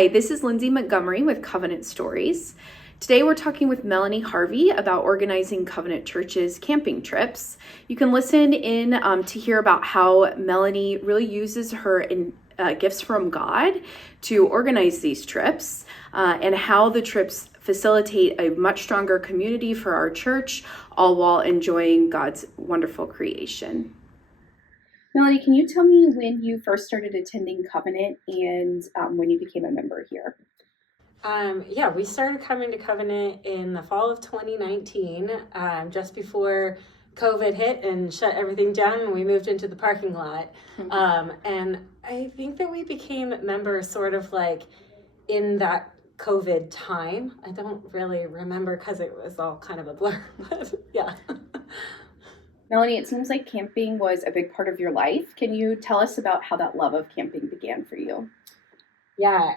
Hi, this is Lindsay Montgomery with Covenant Stories. Today we're talking with Melanie Harvey about organizing Covenant Church's camping trips. You can listen in to hear about how Melanie really uses her gifts from God to organize these trips and how the trips facilitate a much stronger community for our church, all while enjoying God's wonderful creation. Melanie, can you tell me when you first started attending Covenant and when you became a member here? We started coming to Covenant in the fall of 2019, just before COVID hit and shut everything down, and we moved into the parking lot. And I think that we became members sort of like in that COVID time. I don't really remember because it was all kind of a blur, but yeah. Melanie, it seems like camping was a big part of your life. Can you tell us about how that love of camping began for you? Yeah,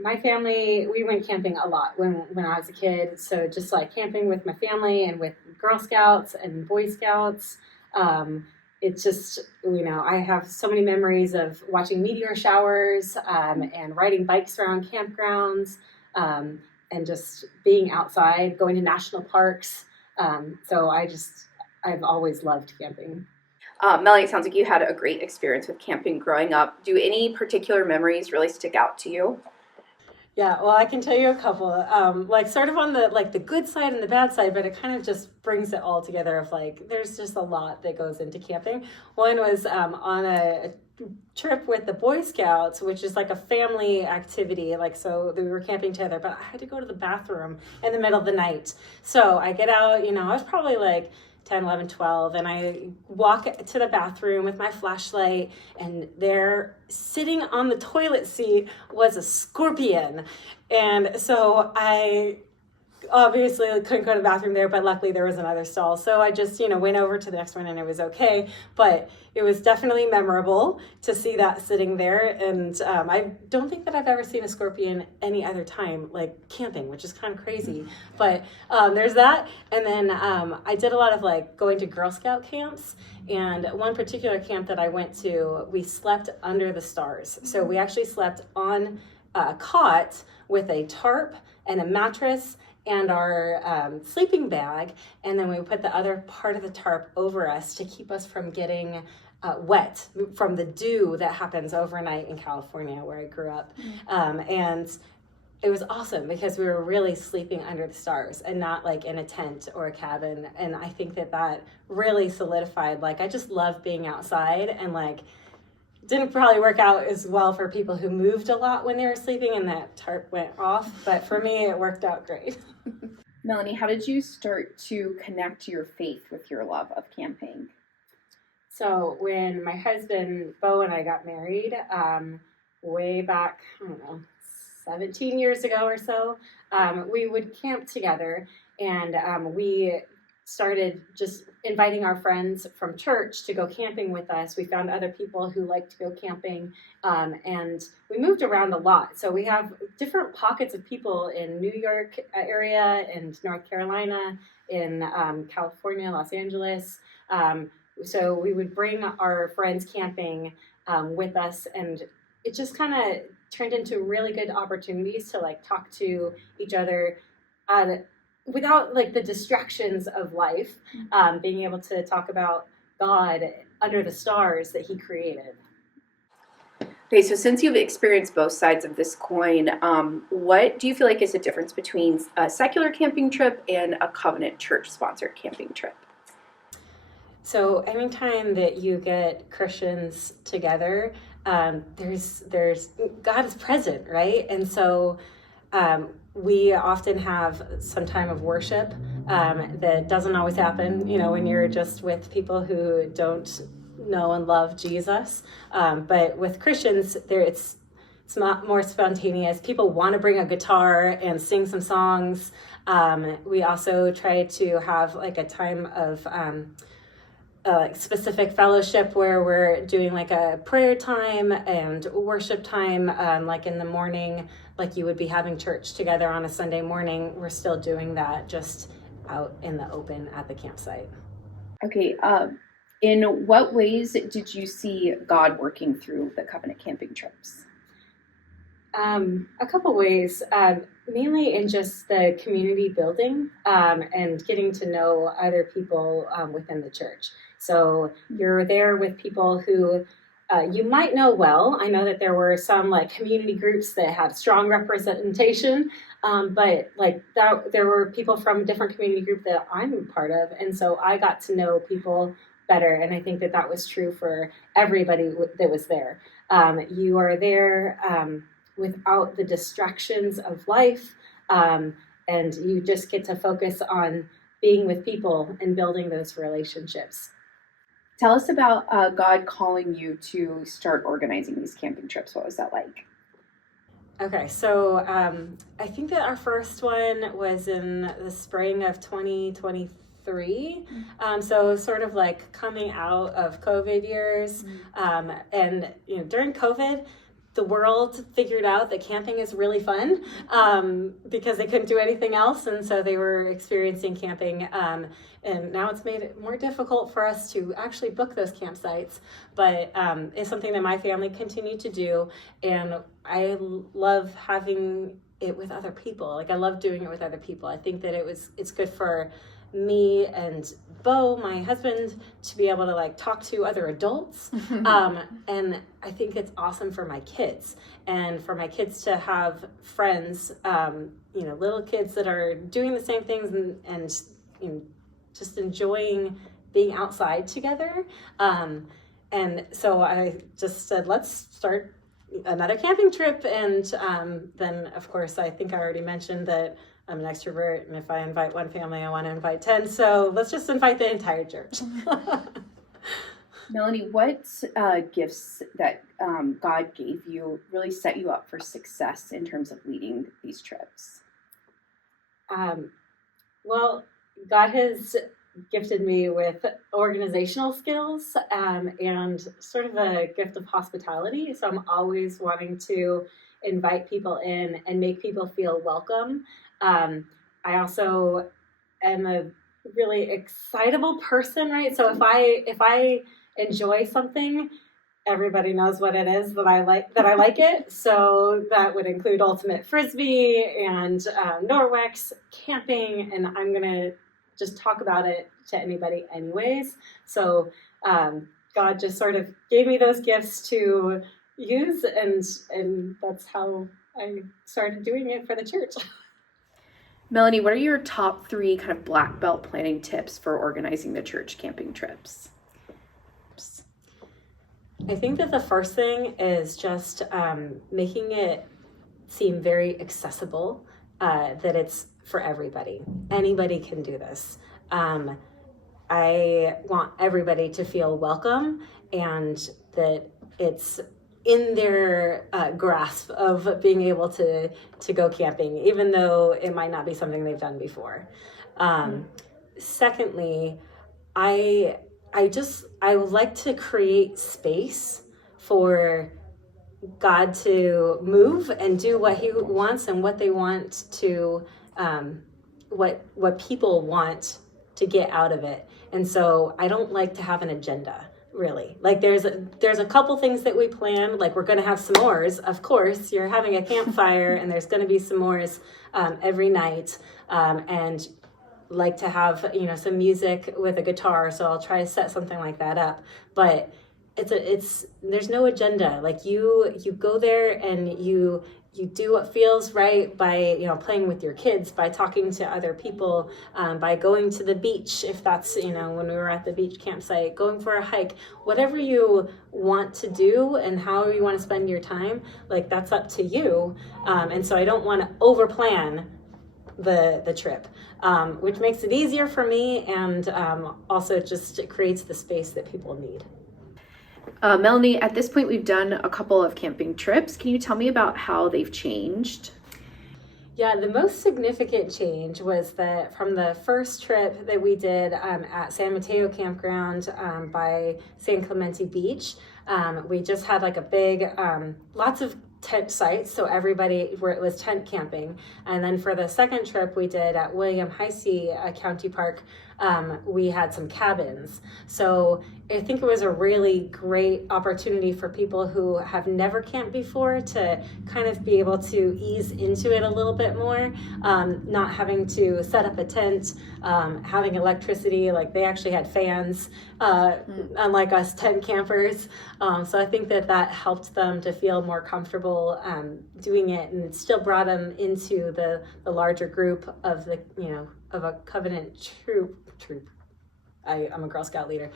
my family, we went camping a lot when I was a kid. So just like camping with my family and with Girl Scouts and Boy Scouts. It's just, I have so many memories of watching meteor showers and riding bikes around campgrounds and just being outside, going to national parks. I've always loved camping. Melanie, it sounds like you had a great experience with camping growing up. Do any particular memories really stick out to you? Yeah, well, I can tell you a couple, sort of on the good side and the bad side, but it kind of just brings it all together of there's just a lot that goes into camping. One was on a trip with the Boy Scouts, which is like a family activity. So we were camping together, but I had to go to the bathroom in the middle of the night. So I get out, I was probably 10, 11, 12, and I walk to the bathroom with my flashlight, and there, sitting on the toilet seat, was a scorpion. And so I obviously couldn't go to the bathroom there, but luckily there was another stall. So I just, went over to the next one and it was okay. But it was definitely memorable to see that sitting there. And I don't think that I've ever seen a scorpion any other time, like camping, which is kind of crazy. But there's that. And then I did a lot of going to Girl Scout camps. And one particular camp that I went to, we slept under the stars. So we actually slept on a cot with a tarp and a mattress and our sleeping bag, and then we put the other part of the tarp over us to keep us from getting wet from the dew that happens overnight in California, where I grew up. And it was awesome because we were really sleeping under the stars and not in a tent or a cabin. And I think that really solidified, I just love being outside, and didn't probably work out as well for people who moved a lot when they were sleeping and that tarp went off. But for me, it worked out great. Melanie, how did you start to connect your faith with your love of camping? So when my husband, Bo, and I got married, way back, 17 years ago or so, we would camp together, and we started just inviting our friends from church to go camping with us. We found other people who liked to go camping, and we moved around a lot. So we have different pockets of people in New York area and North Carolina, in California, Los Angeles. So we would bring our friends camping with us, and it just kind of turned into really good opportunities to talk to each other without the distractions of life, being able to talk about God under the stars that he created. Okay, so since you've experienced both sides of this coin, what do you feel like is the difference between a secular camping trip and a Covenant Church-sponsored camping trip? So anytime that you get Christians together, there's God is present, right? And so we often have some time of worship that doesn't always happen, when you're just with people who don't know and love Jesus. But with Christians, it's not more spontaneous. People want to bring a guitar and sing some songs. We also try to have a time of specific fellowship where we're doing a prayer time and worship time, in the morning, you would be having church together on a Sunday morning. We're still doing that just out in the open at the campsite. Okay, in what ways did you see God working through the Covenant camping trips? A couple ways, mainly in just the community building and getting to know other people within the church. So you're there with people who you might know well. I know that there were some like community groups that had strong representation, but like that, there were people from different community group that I'm part of, and so I got to know people better. And I think that that was true for everybody that was there. You are there without the distractions of life, and you just get to focus on being with people and building those relationships. Tell us about God calling you to start organizing these camping trips. What was that like? Okay, so I think that our first one was in the spring of 2023. So sort of like coming out of COVID years. And you know, during COVID, the world figured out that camping is really fun because they couldn't do anything else. And so they were experiencing camping. And now it's made it more difficult for us to actually book those campsites. But it's something that my family continued to do. And I love having it with other people. Like I love doing it with other people. I think that it's good for me and Bo, my husband, to be able to like talk to other adults. And I think it's awesome for my kids and for my kids to have friends, you know, little kids that are doing the same things and you know, just enjoying being outside together. And so I just said, let's start another camping trip. And then of course, I think I already mentioned that I'm an extrovert, and if I invite one family, I want to invite 10. So let's just invite the entire church. Melanie, what gifts that God gave you really set you up for success in terms of leading these trips? Well, God has gifted me with organizational skills and sort of a gift of hospitality. So I'm always wanting to invite people in and make people feel welcome. I also am a really excitable person, right? So if I enjoy something, everybody knows what it is that I like it. So that would include ultimate frisbee and Norwex, camping, and I'm gonna just talk about it to anybody anyways. So God just sort of gave me those gifts to use, and that's how I started doing it for the church. Melanie, what are your top 3 kind of black belt planning tips for organizing the church camping trips? I think that the first thing is just making it seem very accessible, that it's for everybody. Anybody can do this. I want everybody to feel welcome and that it's in their grasp of being able to go camping, even though it might not be something they've done before. Secondly, I would like to create space for God to move and do what he wants and what they want to, what people want to get out of it. And so I don't like to have an agenda, really. Like there's a couple things that we plan, like we're going to have s'mores. Of course, you're having a campfire and there's going to be s'mores every night. And like to have, you know, some music with a guitar. So I'll try to set something like that up. But there's no agenda. Like you go there and you do what feels right by, you know, playing with your kids, by talking to other people, by going to the beach, if that's, you know, when we were at the beach campsite, going for a hike, whatever you want to do and how you want to spend your time, like that's up to you. And so I don't want to over plan the trip, which makes it easier for me and also just it creates the space that people need. Melanie, at this point, we've done a couple of camping trips. Can you tell me about how they've changed? Yeah, the most significant change was that from the first trip that we did at San Mateo Campground by San Clemente Beach, we just had like a big, lots of tent sites, so everybody, where it was tent camping. And then for the second trip we did at William Heisey County Park, we had some cabins. So I think it was a really great opportunity for people who have never camped before to kind of be able to ease into it a little bit more, not having to set up a tent, having electricity. Like, they actually had fans, unlike us tent campers. So I think that helped them to feel more comfortable doing it, and it still brought them into the larger group of the, of a Covenant troop. I'm a Girl Scout leader.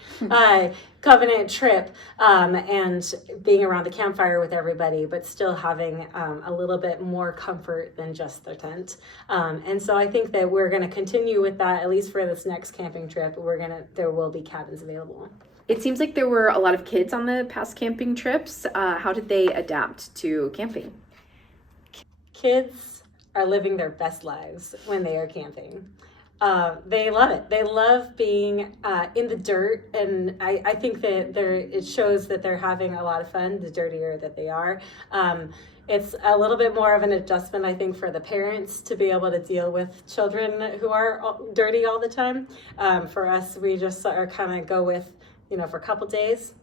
Covenant trip, and being around the campfire with everybody, but still having a little bit more comfort than just their tent. And so I think that we're going to continue with that, at least for this next camping trip. There will be cabins available. It seems like there were a lot of kids on the past camping trips. How did they adapt to camping? Kids are living their best lives when they are camping. They love it. They love being in the dirt, and I think that it shows that they're having a lot of fun, the dirtier that they are. It's a little bit more of an adjustment, I think, for the parents to be able to deal with children who are dirty all the time. For us, we just kind of go with, for a couple days,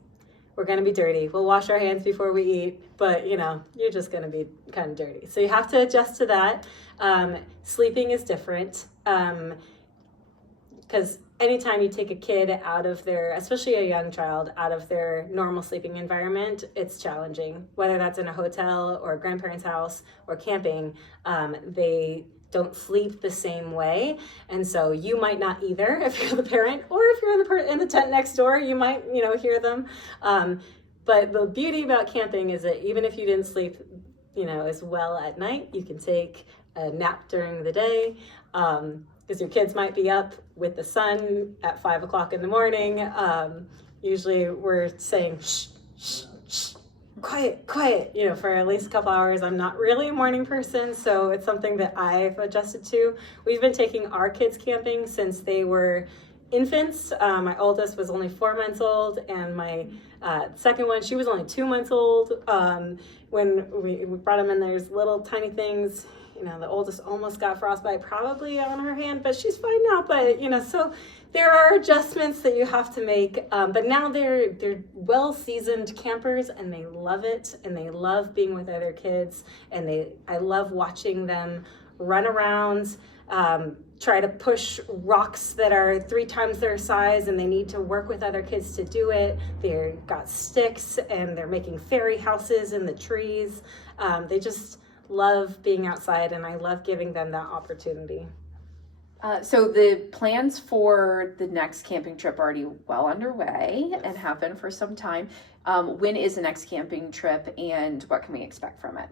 we're going to be dirty. We'll wash our hands before we eat, but you're just going to be kind of dirty. So you have to adjust to that. Sleeping is different, because anytime you take a kid out of especially a young child, out of their normal sleeping environment, it's challenging. Whether that's in a hotel or a grandparent's house or camping, they don't sleep the same way, and so you might not either if you're the parent, or if you're in the tent next door, you might hear them. But the beauty about camping is that even if you didn't sleep as well at night, you can take a nap during the day, because your kids might be up with the sun at 5 o'clock in the morning. Usually we're saying shh, shh, shh, quiet, for at least a couple hours. I'm not really a morning person, so it's something that I've adjusted to. We've been taking our kids camping since they were infants. My oldest was only 4 months old, and my second one, she was only 2 months old. When we brought them in, there's little tiny things. The oldest almost got frostbite probably on her hand, but she's fine now. But, so there are adjustments that you have to make. But now they're well-seasoned campers, and they love it, and they love being with other kids. And I love watching them run around, try to push rocks that are 3 times their size, and they need to work with other kids to do it. They've got sticks, and they're making fairy houses in the trees. They just love being outside, and I love giving them that opportunity. So the plans for the next camping trip are already well underway and have been for some time. When is the next camping trip, and what can we expect from it?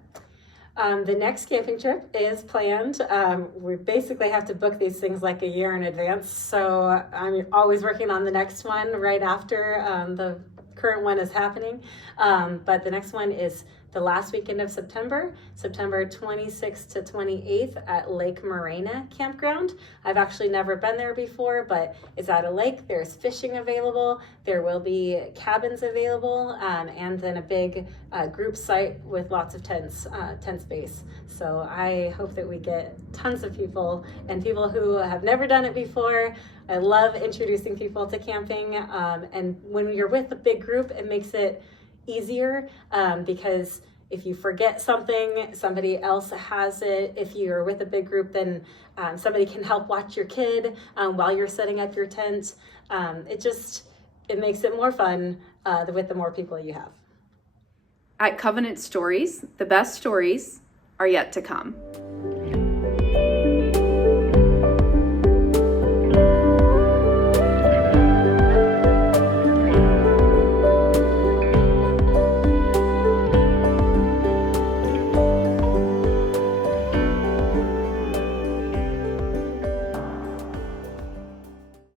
The next camping trip is planned. We basically have to book these things like a year in advance, so I'm always working on the next one right after the current one is happening. But the next one is the last weekend of September 26th to 28th at Lake Morena Campground. I've actually never been there before, but it's at a lake. There's fishing available. There will be cabins available, and then a big group site with lots of tent space. So I hope that we get tons of people, and people who have never done it before. I love introducing people to camping, and when you're with a big group, it makes it easier, because if you forget something, somebody else has it. If you're with a big group, then somebody can help watch your kid while you're setting up your tent. It makes it more fun with the more people you have. At Covenant Stories, the best stories are yet to come.